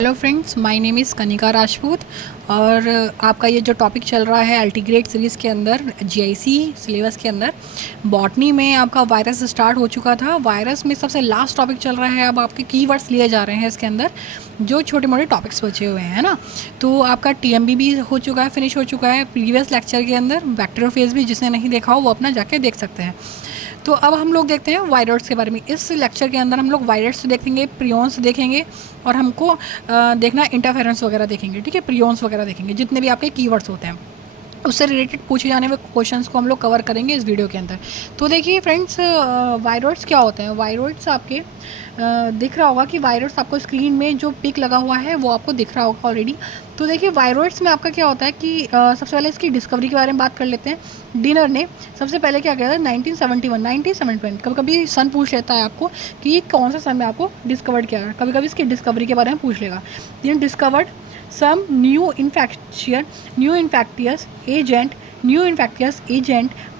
Hello friends, my name is Kanika Rajput. और आपका ये जो टॉपिक चल रहा है अल्टीग्रेड सीरीज़ के अंदर जीआईसी सिलेबस के अंदर बॉटनी में आपका वायरस स्टार्ट हो चुका था। वायरस में सबसे लास्ट टॉपिक चल रहा है। अब आपके कीवर्ड्स लिए जा रहे हैं इसके अंदर, जो छोटे मोटे टॉपिक्स बचे हुए हैं ना। तो आपका टीएमबी भी हो चुका है, फिनिश हो चुका है प्रीवियस लेक्चर के अंदर। बैक्टीरियोफेज भी जिसने नहीं देखा हो वो अपना जाके देख सकते हैं। तो अब हम लोग देखते हैं वायरस के बारे में। इस लेक्चर के अंदर हम लोग वायरस देखेंगे, प्रियॉन्स देखेंगे, और हमको देखना इंटरफेरेंस वगैरह देखेंगे। ठीक है, प्रियॉन्स वगैरह देखेंगे, जितने भी आपके कीवर्ड्स होते हैं उससे रिलेटेड पूछे जाने वाले क्वेश्चंस को हम लोग कवर करेंगे इस वीडियो के अंदर। तो देखिए फ्रेंड्स, वायरस क्या होते हैं। वायरस आपके दिख रहा होगा कि वायरस आपको स्क्रीन में जो पिक लगा हुआ है वो आपको दिख रहा होगा ऑलरेडी। तो देखिए वायरस में आपका क्या होता है कि सबसे पहले इसकी डिस्कवरी के बारे में बात कर लेते हैं। डिनर ने सबसे पहले क्या किया था 1971। कभी कभी सन पूछ लेता है आपको कि ये कौन सा सन में आपको डिस्कवर्ड किया है, कभी कभी इसकी डिस्कवरी के बारे में पूछ लेगा। Discovered some new infectious agent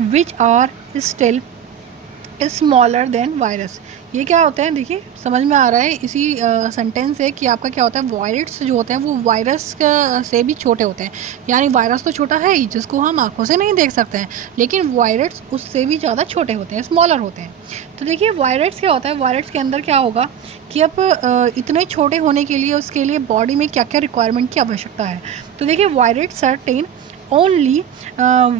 which are still smaller than virus. ये क्या होता है, देखिए समझ में आ रहा है इसी सेंटेंस से कि आपका क्या होता है, वायरस जो होते हैं वो वायरस से भी छोटे होते हैं। यानी वायरस तो छोटा है ही, जिसको हम आंखों से नहीं देख सकते हैं, लेकिन वायरस उससे भी ज़्यादा छोटे होते हैं, स्मॉलर होते हैं। तो देखिए वायरस क्या होता है, वायरस के अंदर क्या होगा कि अब इतने छोटे होने के लिए उसके लिए बॉडी में क्या क्या रिक्वायरमेंट की आवश्यकता है। तो देखिए virus certain only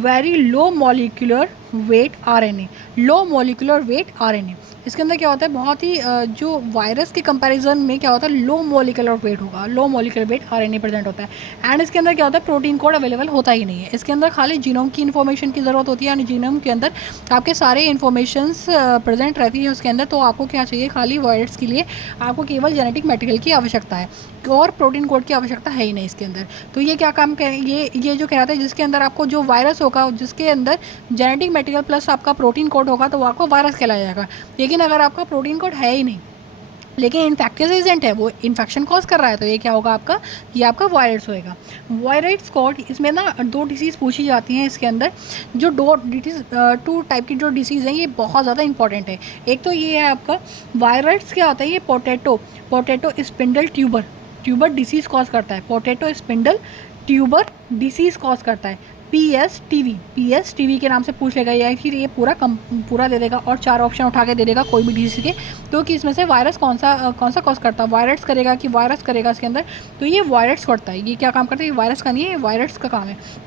very low molecular weight RNA, low molecular weight RNA. इसके अंदर क्या होता है, बहुत ही जो वायरस के कंपैरिजन में क्या होता है, लो मॉलिक्यूलर वेट होगा, low molecular weight RNA present होता है। एंड इसके अंदर क्या होता है, प्रोटीन कोड अवेलेबल होता ही नहीं है। इसके अंदर खाली जीनोम की इन्फॉर्मेशन की ज़रूरत होती है, यानी जीनोम के अंदर आपके सारे इन्फॉर्मेशंस प्रेजेंट रहती है उसके अंदर। तो आपको क्या चाहिए, खाली वायरस के लिए आपको केवल जेनेटिक मटेरियल की आवश्यकता है और प्रोटीन कोड की आवश्यकता है ही नहीं इसके अंदर। तो ये क्या काम कर, ये जो कहते हैं जिसके अंदर आपको जो वायरस होगा, जिसके अंदर जेनेटिक मटेरियल प्लस आपका प्रोटीन कोड होगा, तो वो आपको वायरस कहलाया जाएगा। लेकिन अगर आपका प्रोटीन कोड है ही नहीं लेकिन इन्फेक्टियस एजेंट है, वो इन्फेक्शन कॉज कर रहा है, तो ये क्या होगा आपका, ये आपका वायरस होएगा। वायरस कोड, इसमें ना दो डिसीज़ पूछी जाती हैं इसके अंदर। जो टू टाइप की जो डिसीज़ हैं ये बहुत ज़्यादा इंपॉर्टेंट है। एक तो ये है आपका वायरस क्या होता है, ये potato spindle tuber disease cause करता है। Potato spindle tuber disease cause करता है। पीएसटीवी के नाम से पूछ लेगा, या फिर ये पूरा दे देगा और 4 ऑप्शन उठा के दे देगा कोई भी डिसीज़ के। तो कि इसमें से वायरस कौन सा कॉज करता है, वायरस करेगा इसके अंदर। तो ये वायरस करता है। ये क्या काम करता है, ये वायरस का नहीं है, वायरस का काम है।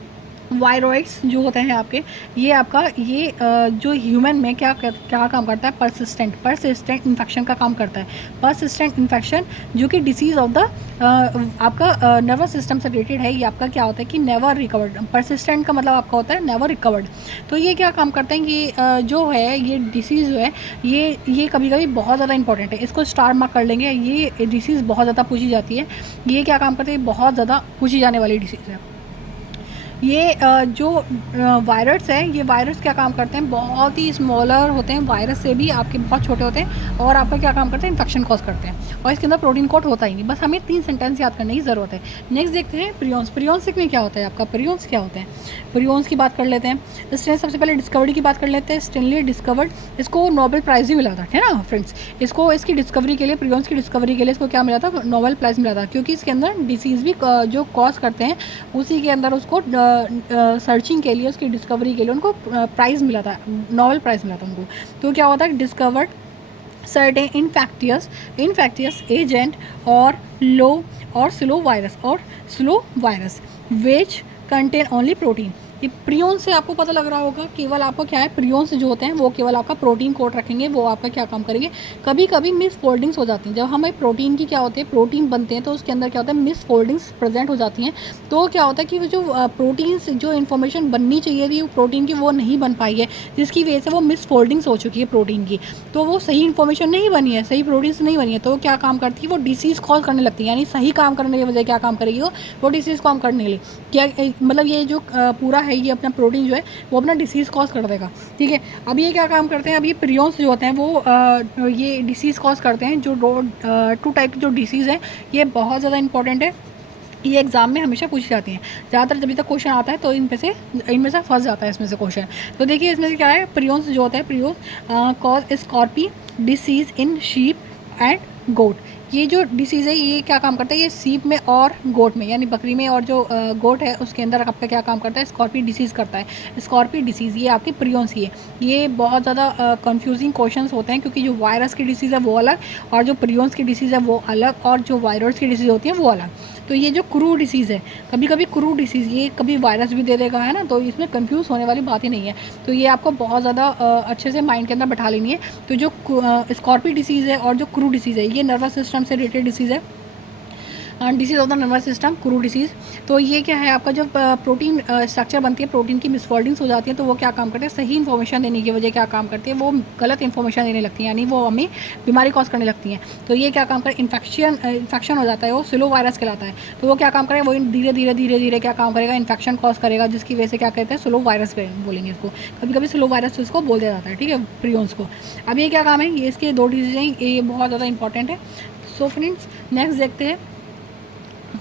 वायरॉइड्स जो होते हैं आपके, ये आपका जो ह्यूमन में क्या काम करता है, परसिस्टेंट इन्फेक्शन का काम करता है। परसिस्टेंट इन्फेक्शन जो कि डिसीज़ ऑफ द आपका नर्वस सिस्टम से रिलेटेड है। ये आपका क्या होता है कि नेवर रिकवर्ड, परसिस्टेंट का मतलब आपका होता है नेवर रिकवर्ड। तो ये क्या काम करते हैं कि जो है ये डिसीज़ जो है ये कभी कभी बहुत ज़्यादा इंपॉर्टेंट है। इसको स्टार मार्क कर लेंगे, ये डिसीज़ बहुत ज़्यादा पूछी जाती है। ये क्या काम करते हैं, बहुत ज़्यादा पूछी जाने वाली डिसीज़ है। ये जो वायरस है, ये वायरस क्या काम करते हैं, बहुत ही स्मॉलर होते हैं, वायरस से भी आपके बहुत छोटे होते हैं, और आपका क्या काम करते हैं, इन्फेक्शन कॉज करते हैं। और इसके अंदर प्रोटीन कोड होता ही नहीं। बस हमें 3 सेंटेंस याद करने की ज़रूरत है। नेक्स्ट देखते हैं प्रियॉन्स में क्या होता है आपका, प्रियॉन्स क्या होते हैं। प्रियॉन्स की बात कर लेते हैं। सबसे पहले डिस्कवरी की बात कर लेते हैं। स्टेनली डिस्कवर्ड, इसको नोबेल प्राइज़ भी मिला था, है ना फ्रेंड्स। इसकी डिस्कवरी के लिए, प्रियॉन्स की डिस्कवरी के लिए इसको क्या मिला था, नोबेल प्राइज़ मिला था, क्योंकि इसके अंदर डिसीज़ भी जो कॉज करते हैं उसी के अंदर उसको सर्चिंग के लिए, उसकी डिस्कवरी के लिए उनको प्राइज़ मिला था, नोबेल प्राइज़ मिला था उनको। तो क्या होता है, डिस्कवर्ड सर्टेन इन्फेक्टियस एजेंट और slow virus which contain only protein. ये प्रियॉन से आपको पता लग रहा होगा, केवल आपको क्या है, प्रियॉन्स जो होते हैं वो केवल आपका प्रोटीन कोड रखेंगे, वो आपका क्या काम करेंगे। कभी कभी मिस फोल्डिंग्स हो जाती हैं, जब हमें प्रोटीन की क्या होती है, प्रोटीन बनते हैं तो उसके अंदर क्या होता है, मिस फोल्डिंग्स प्रेजेंट हो जाती हैं। तो क्या होता है कि वो जो प्रोटीन्स जो इन्फॉर्मेशन बननी चाहिए थी वो प्रोटीन की, वो नहीं बन पाई है, जिसकी वजह से वो मिस फोल्डिंग्स हो चुकी है प्रोटीन की। तो वो सही इन्फॉर्मेशन नहीं बनी है, सही प्रोटीन्स नहीं बनी है, तो क्या काम करती है, वो डिसीज़ कॉज करने लगती है। यानी सही काम करने की वजह क्या काम करेगी, वो डिसीज़ काम करने के लिए क्या, मतलब ये जो पूरा है, ये अपना प्रोटीन जो है वो अपना डिसीज़ कॉज कर देगा। ठीक है, अब ये क्या काम करते हैं, अब ये प्रियॉन्स जो होते हैं वो ये डिसीज़ कॉज करते हैं। जो 2 टाइप की जो डिसीज़ हैं ये बहुत ज़्यादा इंपॉर्टेंट है, ये एग्जाम में हमेशा पूछी जाती हैं। ज़्यादातर जब तक क्वेश्चन आता है तो इनमें से फंस जाता है इसमें से क्वेश्चन। तो देखिए इसमें से क्या है, प्रियॉन्स जो होता है, prions cause scrapie disease in sheep and goat. ये जो डिसीज़ है ये क्या काम करता है, ये सीप में और गोट में, यानी बकरी में और जो गोट है उसके अंदर आपका क्या काम करता है, स्कॉर्पी डिसीज़ करता है। स्कॉर्पी डिसीज़ ये आपकी प्रियॉन्स की है। ये बहुत ज़्यादा कंफ्यूजिंग क्वेश्चंस होते हैं, क्योंकि जो वायरस की डिसीज़ है वो अलग, और जो प्रियॉन्स की डिसीज़ है वो अलग, और जो वायरस की डिसीज़ होती है वो अलग। तो ये जो क्रू डिसीज़ है, कभी कभी क्रू डिसीज़ ये कभी वायरस भी दे देगा, है ना, तो इसमें कंफ्यूज होने वाली बात ही नहीं है। तो ये आपको बहुत ज़्यादा अच्छे से माइंड के अंदर बैठा लेनी है। तो जो स्कॉर्पी डिसीज़ है और जो क्रू डिसीज़ है ये नर्वस सिस्टम से रिलेटेड डिसीज़ है, disease of the nervous system, crew disease. तो ये क्या है, आपका जब प्रोटीन स्ट्रक्चर बनती है, प्रोटीन की मिसफोल्डिंग्स हो जाती है, तो वो क्या काम करते हैं, सही इन्फॉर्मेशन देने की वजह क्या काम करती है, वो गलत इन्फॉर्मेशन देने लगती है, यानी वो हमें बीमारी कॉज करने लगती हैं। तो ये क्या काम करे, इन्फेक्शन हो जाता है, वो स्लो वायरस कहलाता है। तो वो क्या काम करेगा, वो धीरे धीरे धीरे धीरे क्या काम करेगा, इन्फेक्शन कॉज करेगा, जिसकी वजह से क्या कहते हैं, स्लो वायरस बोलेंगे इसको, कभी कभी स्लो वायरस इसको बोल दिया जाता है, ठीक है, प्रियॉन्स को। अब ये क्या काम है, ये इसके दो डिजीज़ हैं, ये बहुत ज़्यादा इंपॉर्टेंट है। सो फ्रेंड्स, नेक्स्ट देखते हैं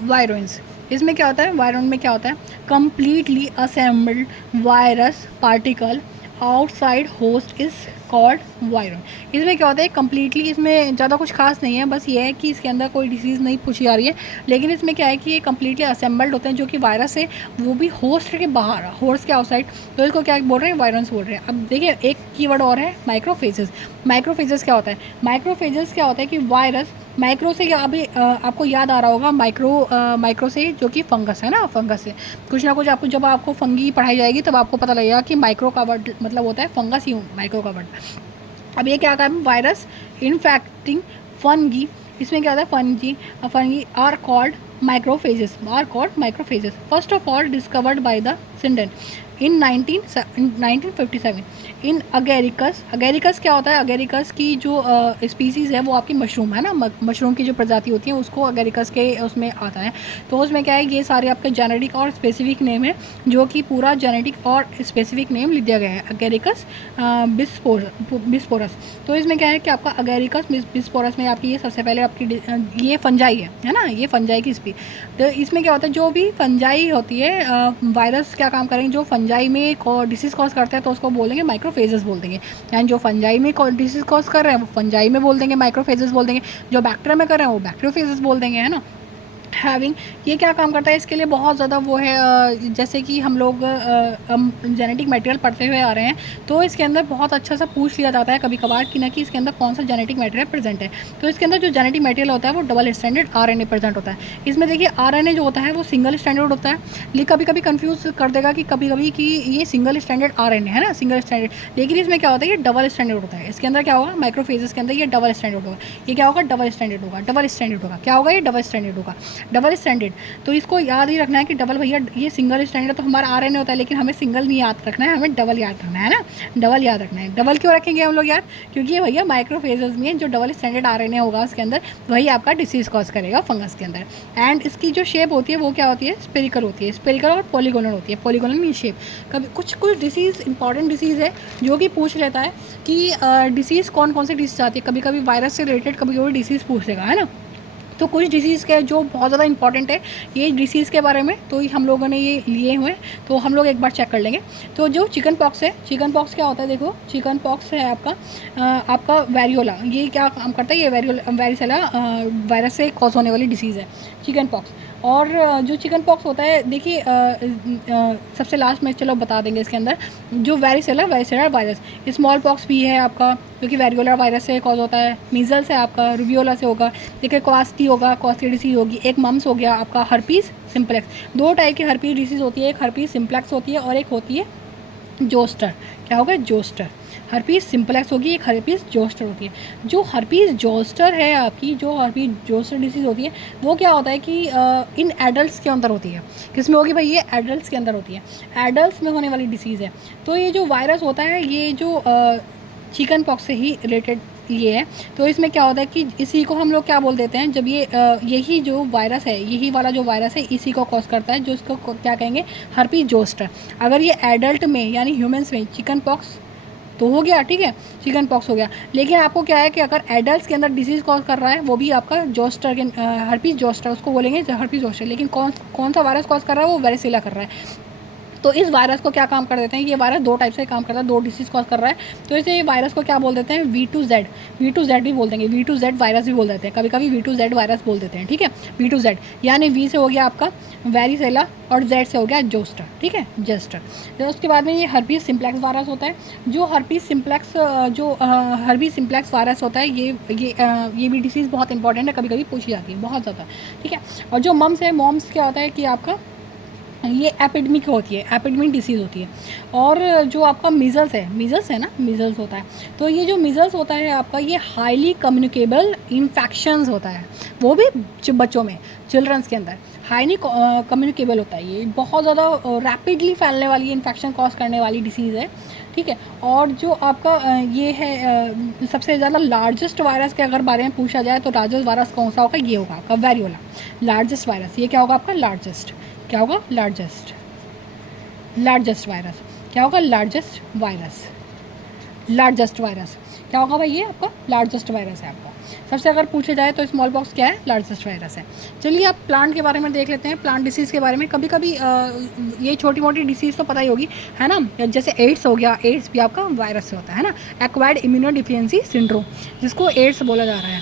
वायरोइंस। इसमें क्या होता है, वायरोन में क्या होता है, completely assembled virus particle outside host is called virion. इसमें क्या होता है, कंप्लीटली, इसमें ज़्यादा कुछ खास नहीं है, बस ये है कि इसके अंदर कोई डिसीज़ नहीं पूछी जा रही है, लेकिन इसमें क्या है कि ये कंप्लीटली असेंबल्ड होते हैं, जो कि वायरस है वो भी होस्ट के बाहर, होस्ट के आउटसाइड, तो इसको क्या बोल रहे हैं, वायरोन्स बोल रहे हैं। अब देखिए एक कीवर्ड और है, माइक्रोफेजेस। माइक्रोफेजेस क्या होता है, माइक्रोफेजेस क्या होता है कि वायरस माइक्रो से, अभी आपको याद आ रहा होगा, माइक्रो से जो कि फंगस है ना, फंगस से कुछ ना कुछ आपको, जब आपको फंगी पढ़ाई जाएगी तब आपको पता लगेगा कि माइक्रो का वर्ड मतलब होता है फंगस ही, माइक्रो का वर्ड। अब ये क्या काम है, वायरस इन्फेक्टिंग फंगी, इसमें क्या होता है, fungi are called mycophages. First of all discovered by the Sinden in 1957 in Agaricus. Agaricus क्या होता है, अगेरिकस की जो स्पीसीज़ है वो आपकी मशरूम है ना, मशरूम की जो प्रजाति होती है उसको अगेरिकस के उसमें आता है। तो उसमें क्या है, ये सारे आपके जेनेटिक और स्पेसिफिक नेम है, जो कि पूरा जेनेटिक और स्पेसिफिक नेम लिख दिया गया है, अगेरिकस बिस्पोरस। तो इसमें क्या है कि आपका अगेरिकस बिस्पोरस में आपकी ये सबसे पहले आपकी ये फंजाई है ना, ये फंजाई की स्पी। तो इसमें क्या होता है, जो भी फंजाई होती है, वायरस क्या काम करेंगे, जो फंजाई में डिसीज़ कॉज करते हैं तो उसको बोलेंगे माइक्रोफेजेस बोल देंगे, यानी जो फंजाई में डिसीज़ कॉज कर रहे हैं वो फंजाई में बोल देंगे, माइक्रोफेजेस बोल देंगे, जो बैक्टीरिया में कर रहे हैं वो बैक्टीरियोफेजेस बोल देंगे, है ना। हैविंग, ये क्या काम करता है, इसके लिए बहुत ज़्यादा वो है, जैसे कि हम लोग जेनेटिक मटेरियल पढ़ते हुए आ रहे हैं, तो इसके अंदर बहुत अच्छा सा पूछ लिया जाता है कभी कभार कि ना कि इसके अंदर कौन सा जेनेटिक मटेरियल प्रेजेंट है। तो इसके अंदर जो जेनेटिक मटेरियल होता है वो डबल स्टैंडर्ड आरएनए प्रेजेंट होता है। इसमें देखिए आरएनए जो होता है वो सिंगल स्टैंडर्ड होता है, लेकिन कभी कभी कन्फ्यूज़ कर देगा कि कभी कभी कि ये सिंगल स्टैंडर्ड आरएनए है ना, सिंगल स्टैंडर्ड, लेकिन इसमें क्या होता है, ये डबल स्टैंडर्ड होता है। इसके अंदर क्या होगा, माइक्रोफेजेस के अंदर ये डबल स्टैंडर्ड होगा, ये क्या होगा, डबल स्टैंडर्ड होगा, क्या होगा, ये डबल स्टैंडर्ड होगा, डबल स्टैंडर्ड। तो इसको याद ही रखना है कि डबल, भैया ये सिंगल स्टैंडर्ड तो हमारा आरएनए होता है, लेकिन हमें सिंगल नहीं याद रखना है, हमें डबल याद रखना है ना, डबल याद रखना है। डबल क्यों रखेंगे हम लोग याद, क्योंकि ये भैया माइक्रोफेजेस में जो डबल स्टैंडर्ड आरएनए होगा उसके अंदर वही आपका डिसीज़ कॉज करेगा फंगस के अंदर। एंड इसकी जो शेप होती है वो क्या होती है, स्पेरिकल होती है, स्पेरिकल और पॉलीगोनल होती है। Polygonal mean shape. कभी कुछ डिसीज़ इंपॉर्टेंट डिसीज़ है जो कि पूछ लेता है कि डिसीज़ कौन कौन सी डिसीज़ आती है, कभी कभी वायरस से रिलेटेड कभी कभी डिसीज़ पूछ लेगा, है ना। तो कुछ डिसीज़ के जो बहुत ज़्यादा इंपॉर्टेंट है ये डिसीज़ के बारे में, तो हम लोगों ने ये लिए हुए, तो हम लोग एक बार चेक कर लेंगे। तो जो चिकन पॉक्स है, चिकन पॉक्स क्या होता है, देखो चिकन पॉक्स है आपका वेरियोला, ये क्या काम करता है, ये वेरिसेला वायरस से कॉज होने वाली डिसीज़ है चिकन पॉक्स। और जो चिकन पॉक्स होता है, देखिए सबसे लास्ट में चलो बता देंगे इसके अंदर, जो वेरिसेलर वायरस, स्मॉल पॉक्स भी है आपका, जो कि वेरियोलर वायरस से कॉज होता है, मीजल्स है आपका, रूबियोला से होगा, देखिए क्वास्टी डिसीज़ होगी, एक मम्स हो गया आपका, हर्पीस सिम्प्लेक्स। दो टाइप की हर्पीस डिसीज़ होती है, एक हर्पीस सिम्प्लेक्स होती है और एक होती है जोस्टर। क्या होगा, जोस्टर। हर्पीस सिम्प्लेक्स होगी, एक हर्पीस जोस्टर होती है। जो हर्पीस जोस्टर है आपकी, जो हर्पीस जोस्टर डिसीज़ होती है वो क्या होता है कि इन एडल्ट्स के अंदर होती है। किस में होगी भाई, ये एडल्ट्स के अंदर होती है, एडल्ट्स में होने वाली डिसीज़ है। तो ये जो वायरस होता है ये जो चिकन पॉक्स से ही रिलेटेड ये है। तो इसमें क्या होता है कि इसी को हम लोग क्या बोल देते हैं, जब ये यही जो वायरस है, यही वाला जो वायरस है इसी को कॉज करता है, जो इसको क्या कहेंगे, हर्पीस जोस्टर। अगर ये एडल्ट में यानी ह्यूमंस में चिकन पॉक्स तो हो गया, ठीक है, चिकन पॉक्स हो गया, लेकिन आपको क्या है कि अगर एडल्ट्स के अंदर डिसीज़ कॉज कर रहा है वो भी आपका जोस्टर के हर्पीस जोस्टर उसको बोलेंगे, हर्पीस जोस्टर। लेकिन कौन सा वायरस कॉज कर रहा है, वो वेरिसेला कर रहा है। तो इस वायरस को क्या काम कर देते हैं, ये वायरस दो टाइप से काम करता है, दो डिसीज़ कॉज कर रहा है। तो इसे ये वायरस को क्या बोल देते हैं, V2Z भी बोल देंगे, V2Z वायरस भी बोल देते हैं, कभी कभी V2Z वायरस बोल देते हैं, ठीक है। V2Z यानी V से हो गया आपका वेरिसेला और Z से हो गया जोस्टर, ठीक है, जेस्टर। तो उसके बाद में ये हर्पीस सिम्प्लेक्स वायरस होता है। जो हर्पीस सिम्प्लेक्स वायरस होता है, ये भी डिसीज़ बहुत इंपॉर्टेंट है, कभी कभी पूछी जाती है बहुत ज़्यादा, ठीक है। और जो मॉम्स क्या होता है कि आपका ये एपिडेमिक होती है, एपिडेमिक डिसीज़ होती है। और जो आपका मीज़ल्स है ना, मीज़ल्स होता है। तो ये जो मीज़ल्स होता है आपका, ये हाईली कम्युनिकेबल इन्फेक्शंस होता है, वो भी बच्चों में, चिल्ड्रंस के अंदर हाईली कम्युनिकेबल होता है। ये बहुत ज़्यादा रैपिडली फैलने वाली इन्फेक्शन कॉज करने वाली डिसीज़ है, ठीक है। और जो आपका ये है सबसे ज़्यादा लार्जेस्ट वायरस के अगर बारे में पूछा जाए तो लार्जेस्ट वायरस कौन सा होगा, ये होगा आपका वेरियोला, लार्जेस्ट वायरस। ये क्या होगा आपका, लार्जेस्ट, क्या होगा, लार्जेस्ट वायरस, क्या होगा, लार्जेस्ट वायरस क्या होगा भाई, ये आपका लार्जेस्ट वायरस है आपका। सबसे अगर पूछे जाए तो स्मॉल पॉक्स क्या है, लार्जेस्ट वायरस है। चलिए आप प्लांट के बारे में देख लेते हैं, प्लांट डिसीज़ के बारे में। कभी कभी ये छोटी मोटी डिसीज़ तो पता ही होगी, है ना, जैसे एड्स हो गया, एड्स भी आपका वायरस से होता है ना, एक्वायर्ड इम्यूनोडिफिशियेंसी सिंड्रोम, जिसको एड्स बोला जा रहा है,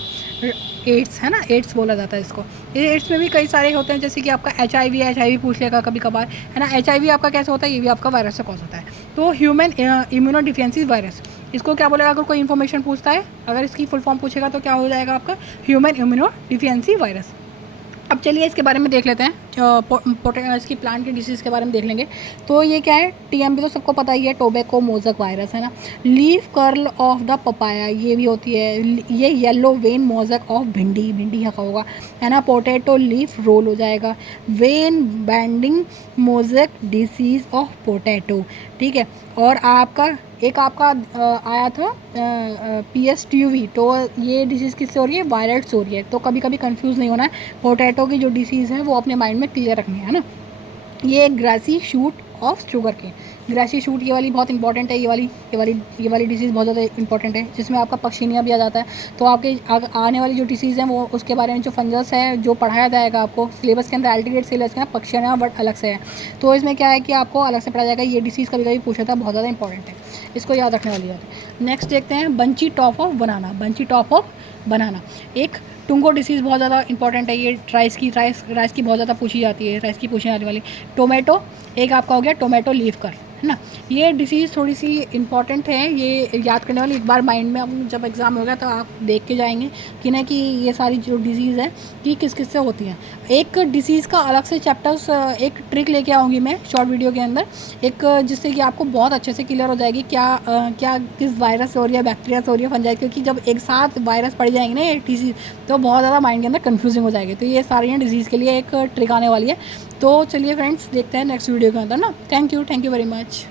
एड्स है ना, एड्स बोला जाता है इसको। ये एड्स में भी कई सारे होते हैं, जैसे कि आपका HIV पूछ लेगा कभी कभार, है ना। HIV आपका कैसे होता है, ये भी आपका वायरस से कॉज होता है। तो ह्यूमन इम्यूनोडिफिशियेंसी वायरस, इसको क्या बोलेगा अगर कोई इन्फॉर्मेशन पूछता है, अगर इसकी फुल फॉर्म पूछेगा तो क्या हो जाएगा आपका, ह्यूमन इम्यूनोडिफिशियेंसी वायरस। अब चलिए इसके बारे में देख लेते हैं, इसकी प्लांट की डिसीज़ के बारे में देख लेंगे। तो ये क्या है, TMP तो सबको पता ही है, टोबैको मोज़क वायरस, है ना। Leaf curl of the papaya, ये भी होती है। ये येलो वेन मोज़क ऑफ भिंडी का होगा, है ना। पोटैटो लीफ रोल हो जाएगा। Vein banding mosaic disease of potato, ठीक है। और आपका एक आपका आया था PSTUV, तो ये डिसीज़ किससे हो रही है, वायरस से हो रही है। तो कभी कभी कंफ्यूज नहीं होना है, पोटैटो की जो डिसीज़ है वो अपने माइंड में क्लियर रखनी है ना। ये grassy shoot of sugar cane, grassy shoot ये वाली बहुत इंपॉर्टेंट है, ये वाली डिसीज़ बहुत ज़्यादा इंपॉर्टेंट है, जिसमें आपका पक्षिनिया भी आ जाता है। तो आपके आने वाली जो डिसीज़ है वो उसके बारे में जो फंगस है जो पढ़ाया जाएगा आपको सिलेबस के अंदर, अल्टीमेट सिलेबस के अंदर पक्षिनिया वर्ड अलग से है। तो इसमें क्या है कि आपको अलग से पढ़ा जाएगा, ये डिसीज़ कभी कभी पूछा था, बहुत ज़्यादा इंपॉर्टेंट है, इसको याद रखने वाली बात है। नेक्स्ट देखते हैं बंची टॉप ऑफ बनाना, एक टुंगो डिसीज़ बहुत ज़्यादा इंपॉर्टेंट है। ये राइस की बहुत ज़्यादा पूछी जाती है, राइस की पूछने वाली। टोमेटो, एक आपका हो गया टोमेटो लीफ कर, है ना। ये डिसीज़ थोड़ी सी इंपॉर्टेंट है, ये याद करने वाली, एक बार माइंड में, अब जब एग्ज़ाम होगा तो आप देख के जाएंगे कि ना कि ये सारी जो डिसीज़ है कि किस से होती हैं। एक डिसीज़ का अलग से चैप्टर्स, एक ट्रिक लेके आऊँगी मैं शॉर्ट वीडियो के अंदर, एक जिससे कि आपको बहुत अच्छे से क्लियर हो जाएगी क्या किस वायरस से हो रही है, बैक्टीरिया से हो रही है, फंजाई, क्योंकि जब एक साथ वायरस पड़ जाएंगे ना एक डिसीज़ तो बहुत ज़्यादा माइंड के अंदर कन्फ्यूजिंग हो जाएगी। तो ये सारी डिसीज़ के लिए एक ट्रिक आने वाली है। तो चलिए फ्रेंड्स देखते हैं नेक्स्ट वीडियो के अंदर ना। Thank you very much.